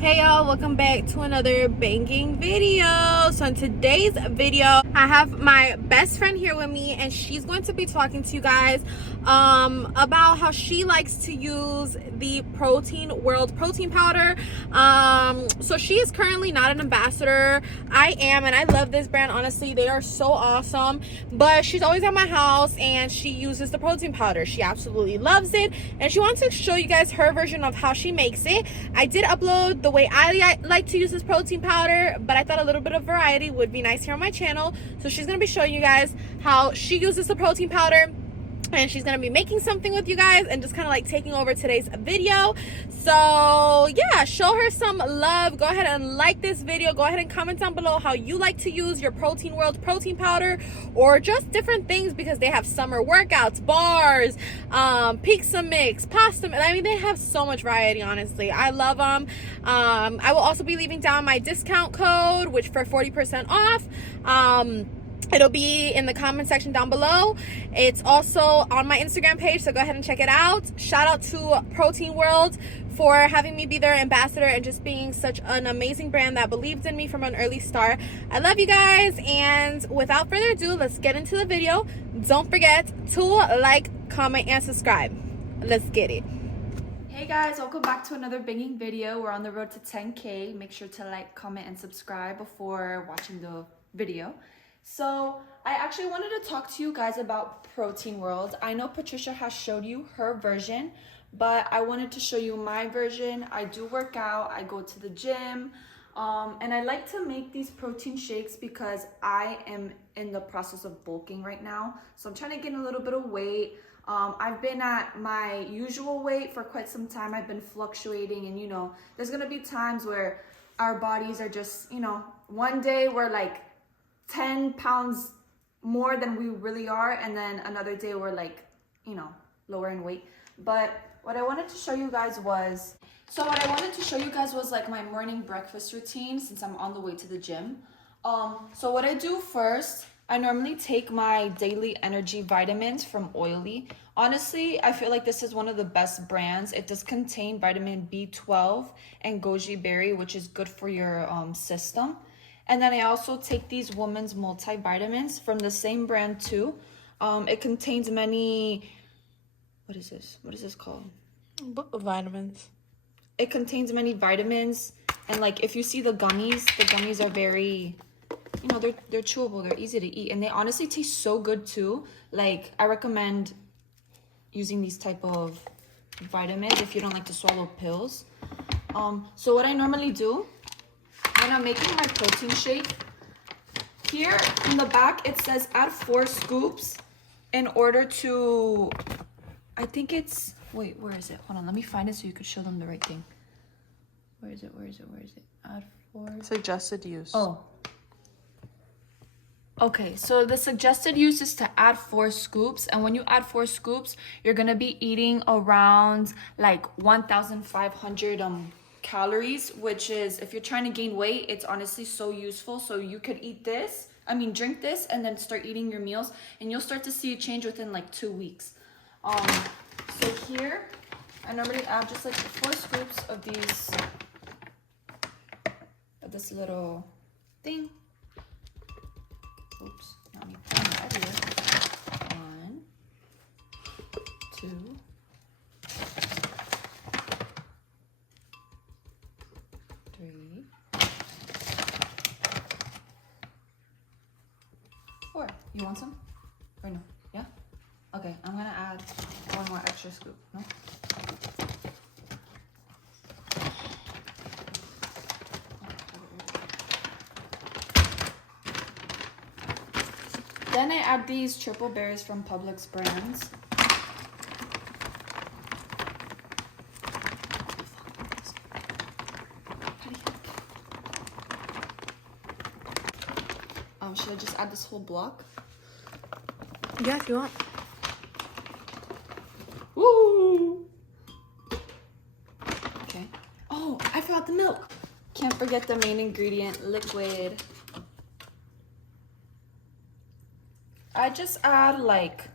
Hey y'all, welcome back to another banging video. So in today's video, I have my best friend here with me, and she's going to be talking to you guys about how she likes to use the Protein World protein powder. So she is currently not an ambassador. I am, and I love this brand. Honestly, they are so awesome. But she's always at my house and she uses the protein powder. She absolutely loves it, and she wants to show you guys her version of how she makes it. I did upload the way I like to use this protein powder, but I thought a little bit of variety would be nice here on my channel. So she's going to be showing you guys how she uses the protein powder, and she's gonna be making something with you guys and just kind of like taking over today's video. So yeah, show her some love. Go ahead and like this video. Go ahead and comment down below how you like to use your Protein World protein powder, or just different things, because they have summer workouts, bars, pizza mix, pasta. I mean, they have so much variety. Honestly, I love them. I will also be leaving down my discount code, which for 40% off. It'll be in the comment section down below. It's also on my Instagram page, so go ahead and check it out. Shout out to Protein World for having me be their ambassador and just being such an amazing brand that believed in me from an early start. I love you guys, and without further ado, let's get into the video. Don't forget to like, comment, and subscribe. Let's get it. Hey guys, welcome back to another banging video. We're on the road to 10K. Make sure to like, comment, and subscribe before watching the video. So I actually wanted to talk to you guys about Protein World. I know Patricia has showed you her version, but I wanted to show you my version. I do work out, I go to the gym, and I like to make these protein shakes because I am in the process of bulking right now. So I'm trying to gain a little bit of weight. I've been at my usual weight for quite some time. I've been fluctuating, and you know, there's gonna be times where our bodies are just, you know, one day we're like 10 pounds more than we really are, and then another day we're like, you know, lower in weight. But what I wanted to show you guys was, like my morning breakfast routine, since I'm on the way to the gym. So what I do first, I normally take my daily energy vitamins from Oily. Honestly, I feel like this is one of the best brands. It does contain vitamin B12 and goji berry, which is good for your system. And then I also take these women's multivitamins from the same brand too. It contains many, what is this called? Vitamins. It contains many vitamins, and like if you see the gummies are very, you know, they're chewable, they're easy to eat, and they honestly taste so good too. Like I recommend using these type of vitamins if you don't like to swallow pills. So what I normally do when I'm making my protein shake, here in the back it says add 4 scoops in order to, I think it's, wait, where is it? Hold on, let me find it so you could show them the right thing. Where is it? Add 4. Suggested use. Oh. Okay, so the suggested use is to add 4 scoops, and when you add 4 scoops, you're gonna be eating around like 1,500 calories, which is, if you're trying to gain weight, it's honestly so useful. So you could eat this, drink this, and then start eating your meals, and you'll start to see a change within like 2 weeks. So here I normally add just like 4 scoops of these, of this little thing. Oops, not me putting that here. 1, 2, 3, 4. You want some? Or no? Yeah? Okay, I'm gonna add 1 more extra scoop. No? Then I add these triple berries from PUBLIX brands. Should I just add this whole block? Yeah, if you want. Woo! Okay. Oh, I forgot the milk. Can't forget the main ingredient, liquid. I just add like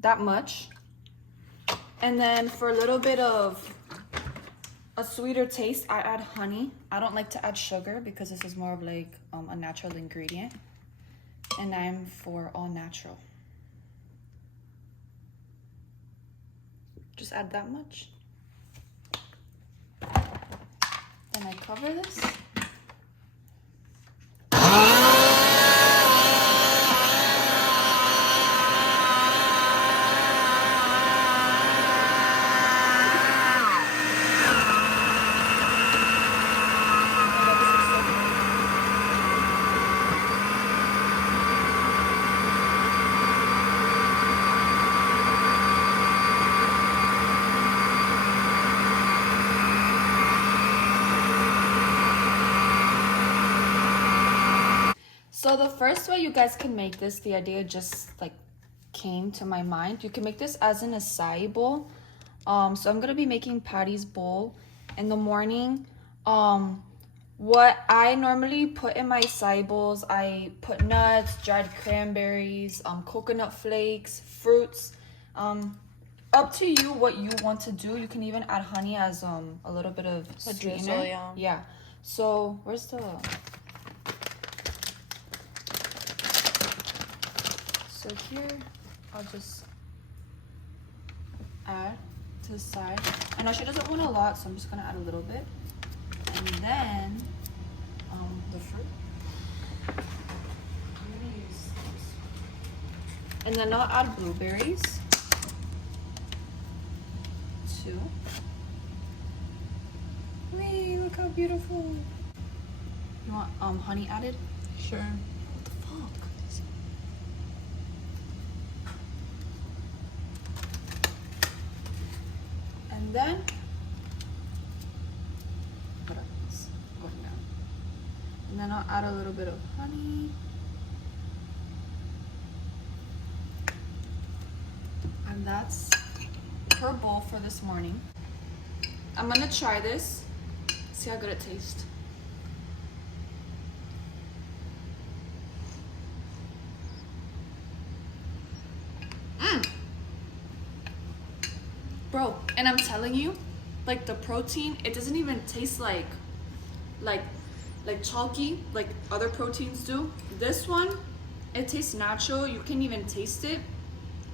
that much. And then for a little bit of a sweeter taste, I add honey. I don't like to add sugar because this is more of like a natural ingredient. And I'm for all natural. Just add that much. Then I cover this. So the first way you guys can make this, the idea just like came to my mind. You can make this as an acai bowl. So I'm gonna be making Patty's bowl in the morning. What I normally put in my acai bowls, I put nuts, dried cranberries, coconut flakes, fruits. Up to you what you want to do. You can even add honey as a little bit of sweetener. Yeah. So where's the... So here, I'll just add to the side. I know she doesn't want a lot, so I'm just gonna add a little bit. And then, the fruit. I'm gonna use this. And then I'll add blueberries. 2. Whee, look how beautiful. You want honey added? Sure. What the fuck? And then going down. And then I'll add a little bit of honey. And that's her bowl for this morning. I'm gonna try this, see how good it tastes. Bro, and I'm telling you, like the protein, it doesn't even taste like chalky like other proteins do. This one, it tastes natural. You can even taste it.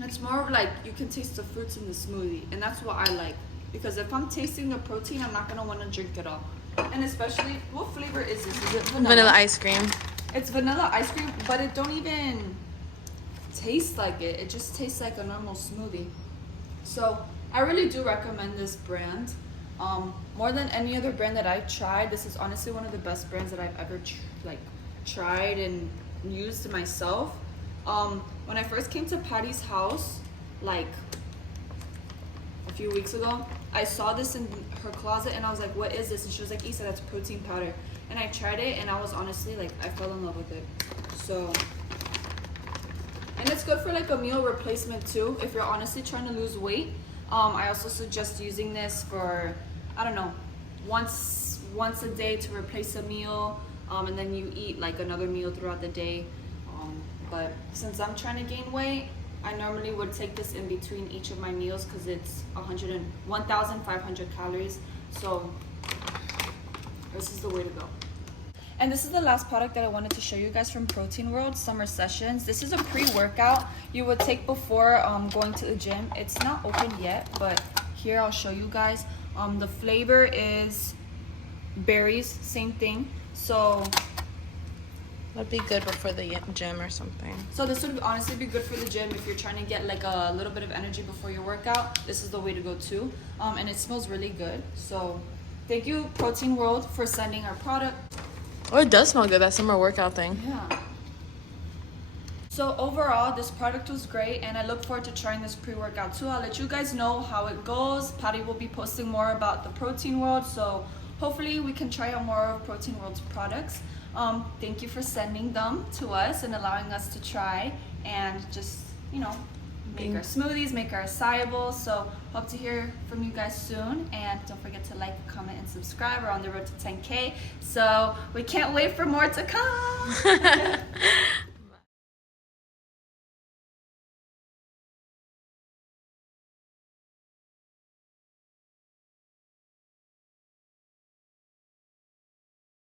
It's more of like you can taste the fruits in the smoothie, and that's what I like. Because if I'm tasting the protein, I'm not gonna want to drink it all. And especially, what flavor is this? Is it vanilla? Vanilla ice cream. It's vanilla ice cream, but it don't even taste like it. It just tastes like a normal smoothie. So I really do recommend this brand. More than any other brand that I've tried, this is honestly one of the best brands that I've ever tried and used myself. When I first came to Patty's house, like a few weeks ago, I saw this in her closet and I was like, what is this? And she was like, Isa, that's protein powder. And I tried it and I was honestly like, I fell in love with it. So, and it's good for like a meal replacement too, if you're honestly trying to lose weight. I also suggest using this for, I don't know, once a day to replace a meal, and then you eat like another meal throughout the day. But since I'm trying to gain weight, I normally would take this in between each of my meals because it's 1,500 calories. So this is the way to go. And this is the last product that I wanted to show you guys from Protein World, Summer Sessions. This is a pre-workout you would take before going to the gym. It's not open yet, but here I'll show you guys. The flavor is berries, same thing. So That'd be good before the gym or something. So this would honestly be good for the gym if you're trying to get like a little bit of energy before your workout. This is the way to go too. And it smells really good. So thank you, Protein World, for sending our product. Oh, it does smell good, that summer workout thing. Yeah. So overall, this product was great, and I look forward to trying this pre-workout too. I'll let you guys know how it goes. Patty will be posting more about the Protein World, so hopefully we can try out more of Protein World's products. Thank you for sending them to us and allowing us to try and just, you know, make our smoothies, make our acai bowls. So hope to hear from you guys soon, and don't forget to like, comment, and subscribe. We're on the road to 10K, so we can't wait for more to come.